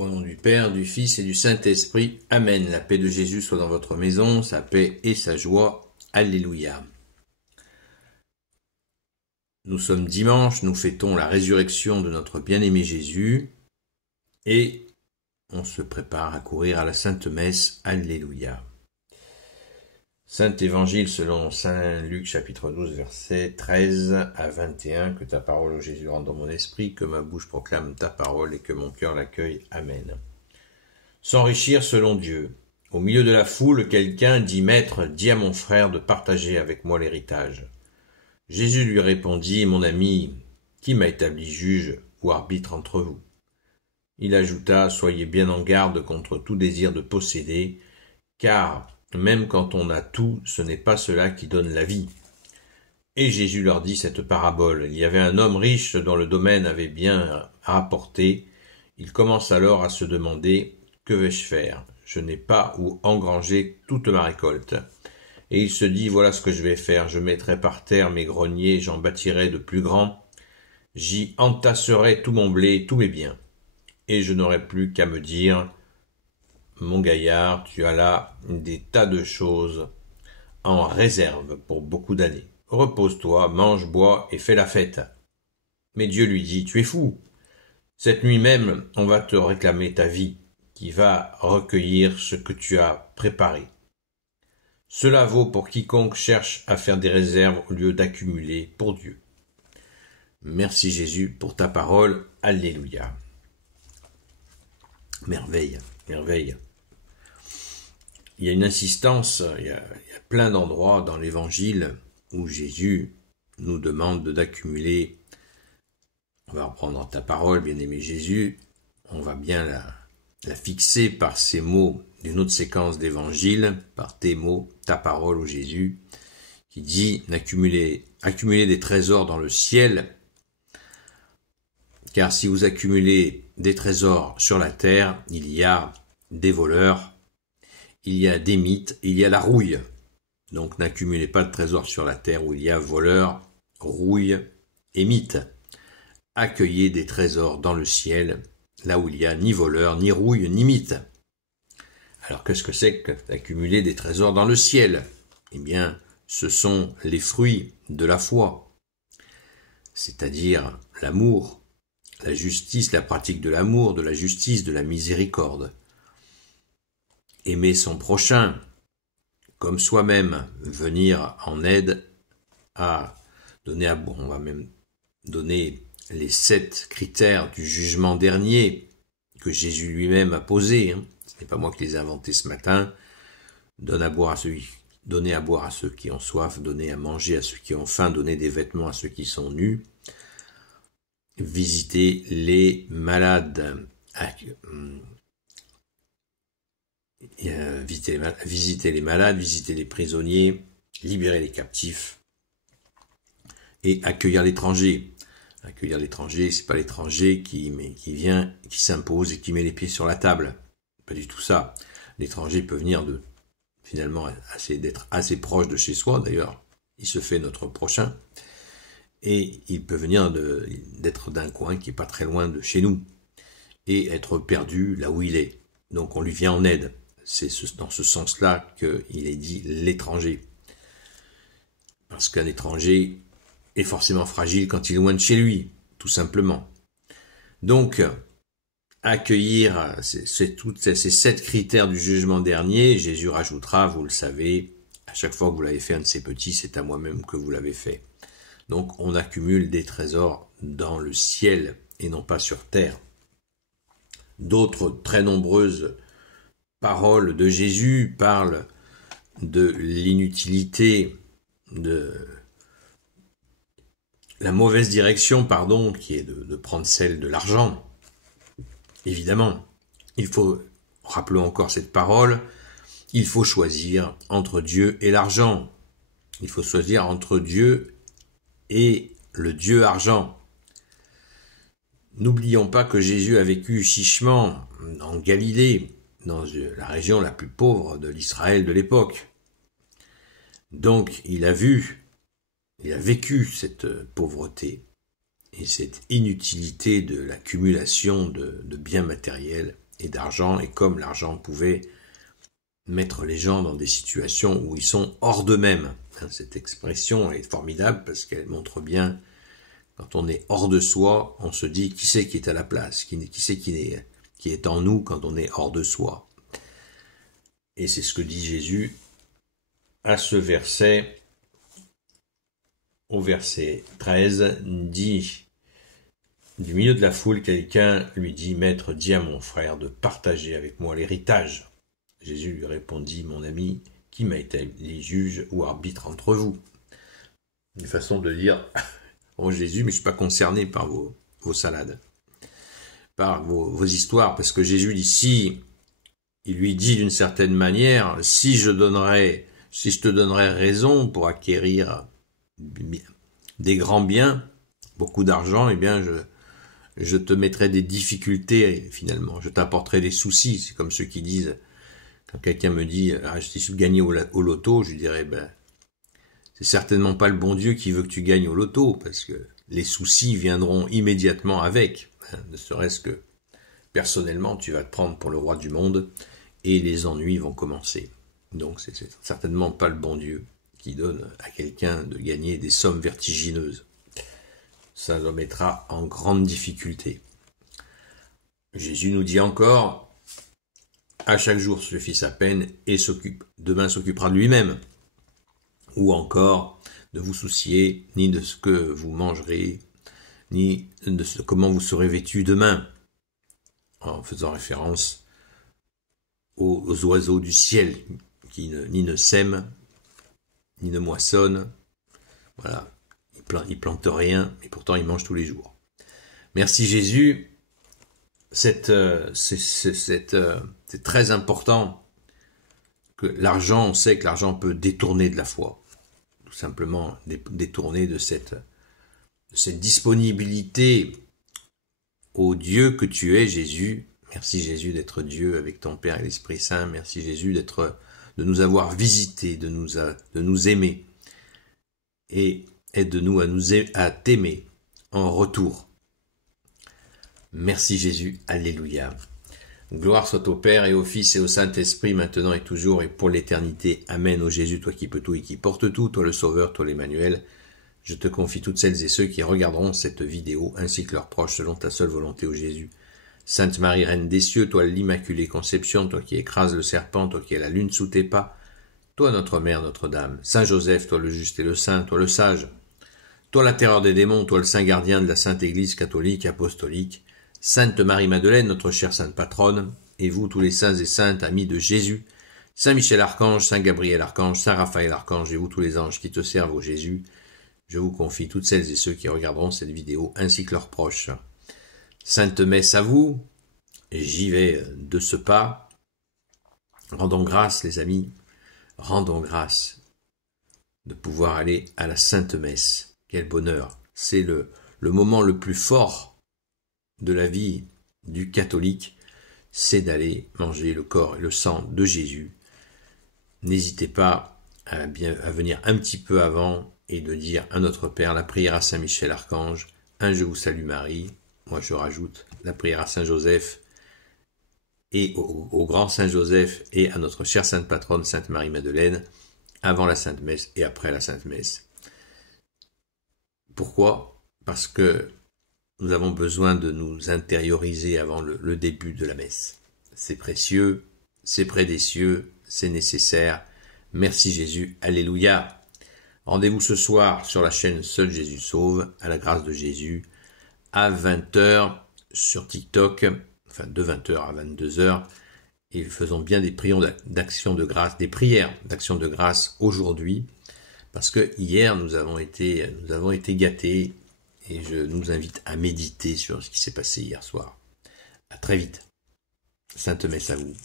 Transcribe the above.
Au nom du Père, du Fils et du Saint-Esprit. Amen. La paix de Jésus soit dans votre maison, sa paix et sa joie. Alléluia. Nous sommes dimanche, nous fêtons la résurrection de notre bien-aimé Jésus et on se prépare à courir à la Sainte Messe. Alléluia. Saint Évangile selon Saint Luc chapitre 12 versets 13 à 21. Que ta parole, ô Jésus, rentre dans mon esprit, que ma bouche proclame ta parole et que mon cœur l'accueille. Amen. S'enrichir selon Dieu. Au milieu de la foule, quelqu'un dit « Maître, dis à mon frère de partager avec moi l'héritage. » Jésus lui répondit « Mon ami, qui m'a établi juge ou arbitre entre vous ?» Il ajouta « Soyez bien en garde contre tout désir de posséder, car même quand on a tout, ce n'est pas cela qui donne la vie. » Et Jésus leur dit cette parabole. Il y avait un homme riche dont le domaine avait bien rapporté. Il commence alors à se demander « Que vais-je faire ? Je n'ai pas où engranger toute ma récolte. » Et il se dit « Voilà ce que je vais faire. Je mettrai par terre mes greniers, j'en bâtirai de plus grands. J'y entasserai tout mon blé, tous mes biens. Et je n'aurai plus qu'à me dire « Mon gaillard, tu as là des tas de choses en réserve pour beaucoup d'années. Repose-toi, mange, bois et fais la fête. » Mais Dieu lui dit « Tu es fou. Cette nuit même, on va te réclamer ta vie, qui va recueillir ce que tu as préparé. Cela vaut pour quiconque cherche à faire des réserves au lieu d'accumuler pour Dieu. » Merci Jésus pour ta parole. Alléluia. Merveille, merveille. Il y a une insistance, il y a plein d'endroits dans l'Évangile où Jésus nous demande d'accumuler. On va reprendre ta parole, bien-aimé Jésus, on va bien la fixer par ces mots d'une autre séquence d'Évangile, par tes mots, ta parole, ô Jésus, qui dit accumuler des trésors dans le ciel, car si vous accumulez des trésors sur la terre, il y a des voleurs, il y a des mythes, il y a la rouille. Donc n'accumulez pas de trésors sur la terre où il y a voleurs, rouille et mythes. Accueillez des trésors dans le ciel, là où il n'y a ni voleurs, ni rouille, ni mythes. Alors qu'est-ce que c'est que d'accumuler des trésors dans le ciel? Eh bien, ce sont les fruits de la foi, c'est-à-dire l'amour, la justice, la pratique de l'amour, de la justice, de la miséricorde. Aimer son prochain comme soi-même, venir en aide à donner on va même donner les 7 critères du jugement dernier que Jésus lui-même a posés. Ce n'est pas moi qui les ai inventés ce matin. Donner à boire à ceux qui ont soif, donner à manger à ceux qui ont faim, donner des vêtements à ceux qui sont nus, visiter les malades, visiter les malades, visiter les prisonniers, libérer les captifs et accueillir l'étranger. Accueillir l'étranger, c'est pas l'étranger qui vient, qui s'impose et qui met les pieds sur la table. Pas du tout ça. L'étranger peut venir d'être assez proche de chez soi, d'ailleurs, il se fait notre prochain, et il peut venir d'être d'un coin qui est pas très loin de chez nous, et être perdu là où il est. Donc on lui vient en aide. C'est dans ce sens-là qu'il est dit l'étranger. Parce qu'un étranger est forcément fragile quand il est loin de chez lui, tout simplement. Donc, accueillir ces 7 critères du jugement dernier, Jésus rajoutera, vous le savez, à chaque fois que vous l'avez fait un de ces petits, c'est à moi-même que vous l'avez fait. Donc, on accumule des trésors dans le ciel et non pas sur terre. D'autres très nombreuses paroles de Jésus parlent de l'inutilité, de la mauvaise direction, qui est de prendre celle de l'argent. Évidemment, rappelons encore cette parole, il faut choisir entre Dieu et l'argent. Il faut choisir entre Dieu et le Dieu argent. N'oublions pas que Jésus a vécu chichement en Galilée, dans la région la plus pauvre de l'Israël de l'époque. Donc il a vécu cette pauvreté et cette inutilité de l'accumulation de biens matériels et d'argent, et comme l'argent pouvait mettre les gens dans des situations où ils sont hors d'eux-mêmes. Cette expression est formidable parce qu'elle montre bien, quand on est hors de soi, on se dit qui c'est qui est à la place, qui c'est qui est en nous quand on est hors de soi. Et c'est ce que dit Jésus à ce verset, au verset 13, dit, du milieu de la foule, quelqu'un lui dit, Maître, dis à mon frère de partager avec moi l'héritage. Jésus lui répondit, mon ami, qui m'a établi juge ou arbitre entre vous? Une façon de dire, oh Jésus, mais je ne suis pas concerné par vos salades, par vos histoires, parce que Jésus dit, si, il lui dit d'une certaine manière, si je te donnerais raison pour acquérir des grands biens, beaucoup d'argent, eh bien je te mettrais des difficultés finalement, je t'apporterais des soucis. C'est comme ceux qui disent, quand quelqu'un me dit je t'ai gagné au loto, je lui dirais c'est certainement pas le bon Dieu qui veut que tu gagnes au loto, parce que les soucis viendront immédiatement avec, ne serait-ce que personnellement tu vas te prendre pour le roi du monde et les ennuis vont commencer. Donc c'est certainement pas le bon Dieu qui donne à quelqu'un de gagner des sommes vertigineuses. Ça le mettra en grande difficulté. Jésus nous dit encore, à chaque jour suffit sa peine et demain s'occupera de lui-même. Ou encore, ne vous souciez ni de ce que vous mangerez, ni de comment vous serez vêtus demain, en faisant référence aux oiseaux du ciel qui ni ne sèment, ni ne moissonnent. Voilà, ils plantent rien, et pourtant ils mangent tous les jours. Merci Jésus. C'est très important que l'argent, on sait que l'argent peut détourner de la foi. Tout simplement détourner de cette disponibilité au Dieu que tu es, Jésus. Merci Jésus d'être Dieu avec ton Père et l'Esprit Saint. Merci Jésus de nous avoir visités, de nous aimer. Et aide-nous à t'aimer en retour. Merci Jésus, alléluia. Gloire soit au Père et au Fils et au Saint-Esprit, maintenant et toujours et pour l'éternité. Amen. Ô Jésus, toi qui peux tout et qui portes tout, toi le Sauveur, toi l'Emmanuel, je te confie toutes celles et ceux qui regarderont cette vidéo, ainsi que leurs proches, selon ta seule volonté, ô Jésus. Sainte Marie, Reine des cieux, toi l'Immaculée Conception, toi qui écrases le serpent, toi qui es la lune sous tes pas, toi notre Mère, Notre-Dame. Saint Joseph, toi le juste et le saint, toi le sage, toi la terreur des démons, toi le saint gardien de la Sainte Église catholique, apostolique, Sainte Marie-Madeleine, notre chère Sainte Patronne, et vous tous les saints et saintes, amis de Jésus, Saint Michel Archange, Saint Gabriel Archange, Saint Raphaël Archange, et vous tous les anges qui te servent, ô Jésus, je vous confie toutes celles et ceux qui regarderont cette vidéo, ainsi que leurs proches. Sainte Messe à vous, j'y vais de ce pas. Rendons grâce, les amis, rendons grâce de pouvoir aller à la Sainte Messe. Quel bonheur! C'est le moment le plus fort de la vie du catholique, c'est d'aller manger le corps et le sang de Jésus. N'hésitez pas à venir un petit peu avant et de dire à notre Père la prière à Saint Michel Archange, un Je vous salue Marie, moi je rajoute la prière à Saint Joseph et au grand Saint Joseph et à notre chère Sainte Patronne Sainte Marie-Madeleine avant la Sainte Messe et après la Sainte Messe. Pourquoi? Parce que nous avons besoin de nous intérioriser avant le début de la messe. C'est précieux, c'est près des cieux, c'est nécessaire. Merci Jésus, alléluia. Rendez-vous ce soir sur la chaîne Seul Jésus Sauve, à la grâce de Jésus, à 20h sur TikTok, enfin de 20h à 22h, et faisons bien des prières d'action de grâce, des prières d'action de grâce aujourd'hui, parce que hier nous avons été gâtés, et je nous invite à méditer sur ce qui s'est passé hier soir. À très vite. Sainte Messe à vous.